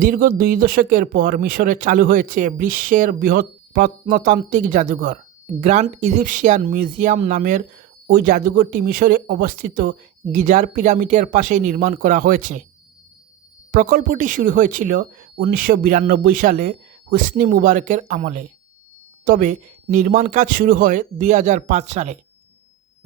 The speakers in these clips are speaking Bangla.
দীর্ঘ দুই দশকের পর মিশরে চালু হয়েছে বিশ্বের বৃহৎ প্রত্নতান্ত্রিক জাদুঘর। গ্র্যান্ড ইজিপশিয়ান মিউজিয়াম নামের ওই জাদুঘরটি মিশরে অবস্থিত গিজার পিরামিডের পাশে নির্মাণ করা হয়েছে। প্রকল্পটি শুরু হয়েছিল উনিশশো বিরানব্বই সালে হুসনি মুবারকের আমলে। তবে নির্মাণ কাজ শুরু হয় দুই হাজার পাঁচ সালে।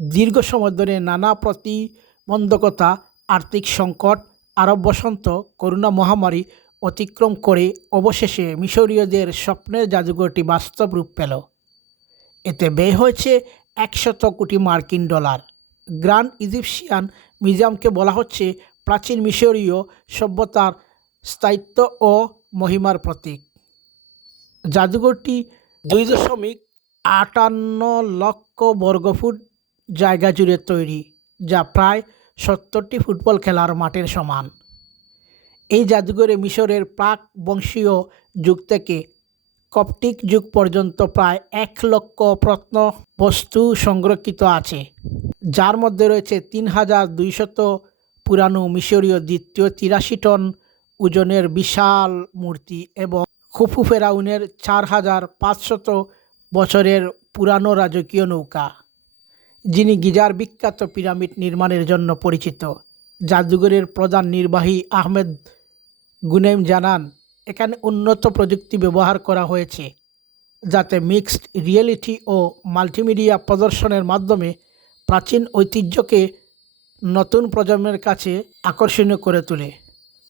দীর্ঘ সময় ধরে নানা প্রতিবন্ধকতা, আর্থিক সংকট, আরব বসন্ত, করোনা মহামারী অতিক্রম করে অবশেষে মিশরীয়দের স্বপ্নের জাদুঘরটি বাস্তব রূপ পেল। এতে ব্যয় হয়েছে একশত কোটি মার্কিন ডলার। গ্র্যান্ড ইজিপশিয়ান মিউজিয়ামকে বলা হচ্ছে প্রাচীন মিশরীয় সভ্যতার স্থায়িত্ব ও মহিমার প্রতীক। জাদুঘরটি দুই দশমিক আটান্ন লক্ষ বর্গফুট জায়গা জুড়ে তৈরি, যা প্রায় সত্তরটি ফুটবল খেলার মাঠের সমান। এই জাদুঘরে মিশরের প্রাক বংশীয় যুগ থেকে কপটিক যুগ পর্যন্ত প্রায় এক লক্ষ প্রত্ন বস্তু সংরক্ষিত আছে, যার মধ্যে রয়েছে তিন হাজার দুইশত পুরানো মিশরীয় দ্বিতীয় তিরাশি টন ওজনের বিশাল মূর্তি এবং খুফু ফেরাউনের চার হাজার পাঁচশত বছরের পুরানো রাজকীয় নৌকা, যিনি গিজার বিখ্যাত পিরামিড নির্মাণের জন্য পরিচিত। জাদুঘরের প্রধান নির্বাহী আহমেদ গুনেম জানান, এখানে উন্নত প্রযুক্তি ব্যবহার করা হয়েছে, যাতে মিক্সড রিয়েলিটি ও মাল্টিমিডিয়া প্রদর্শনের মাধ্যমে প্রাচীন ঐতিহ্যকে নতুন প্রজন্মের কাছে আকর্ষণীয় করে তোলে।